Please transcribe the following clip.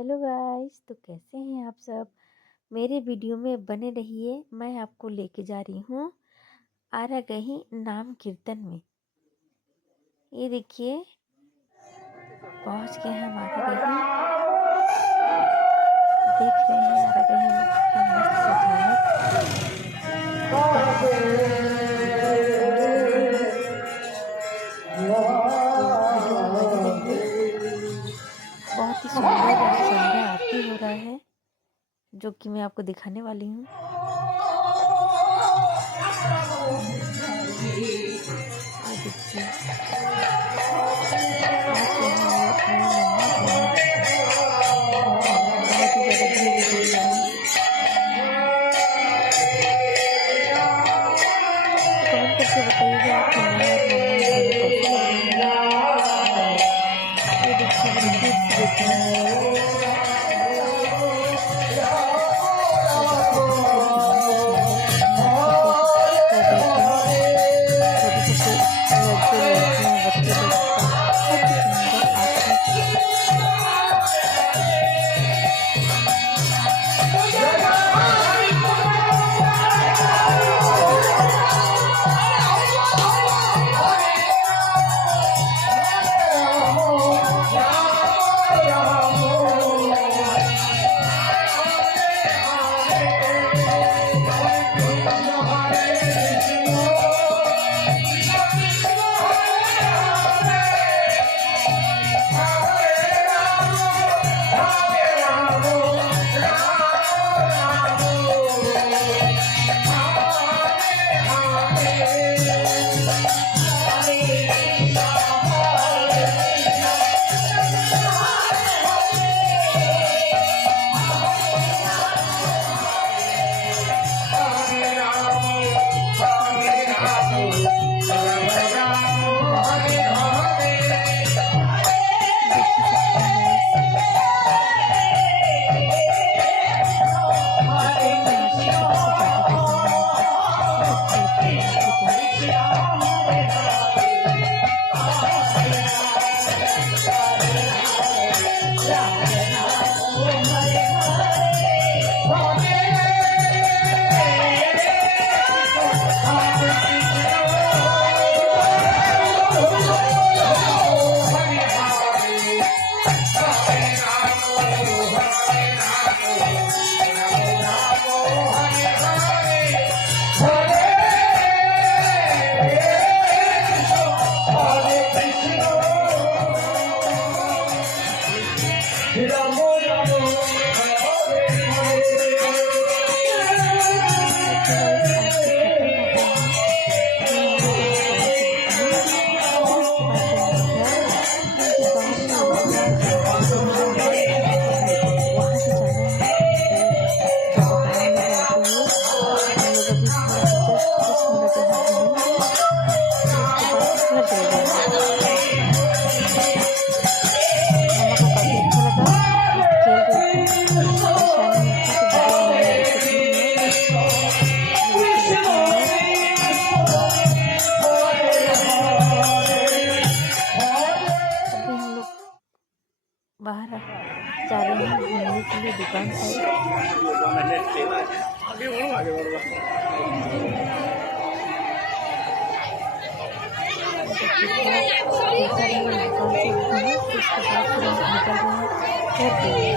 Hello guys, तो कैसे हैं आप सब। मेरे वीडियो में बने रहिए। मैं आपको लेके जा रही हूँ आरागही नाम कीर्तन में। ये देखिए, पहुँच गए हम आरागही। देख रहे हैं आरागही में कितना मस्त सजावट। कीर्तन का समय है, कीर्तन में पहुँच गए हैं। तो वीडियो में बने रहिए। बहुत ही सुंदर संध्या आरती हो रहा है, जो कि मैं आपको दिखाने वाली हूँ। ये देखिए, पहुँच गए हैं हम लोग अपने मम्मा के यहाँ। बहुत ही ज़्यादा भीड़ हो गई है। तो कमेंट करके बताइएगा कि मैं और मम्मा हम दोनों कैसे लग रहे हैं। ये देखिए मेरी क्यूट सी बेटी। ये देखिए बच्चे कितने से सुंदर संध्या आरती कर रहे थे। छोटे छोटे लड़के लड़कियां बच्चे लोग बहुत ही सुंदर आरती। बाहर जा रहे हैं घूमने के लिए दुकान साइड। दुकान से घूमे, उसके बाद फिर हम निकल रहे हैं घर के लिए।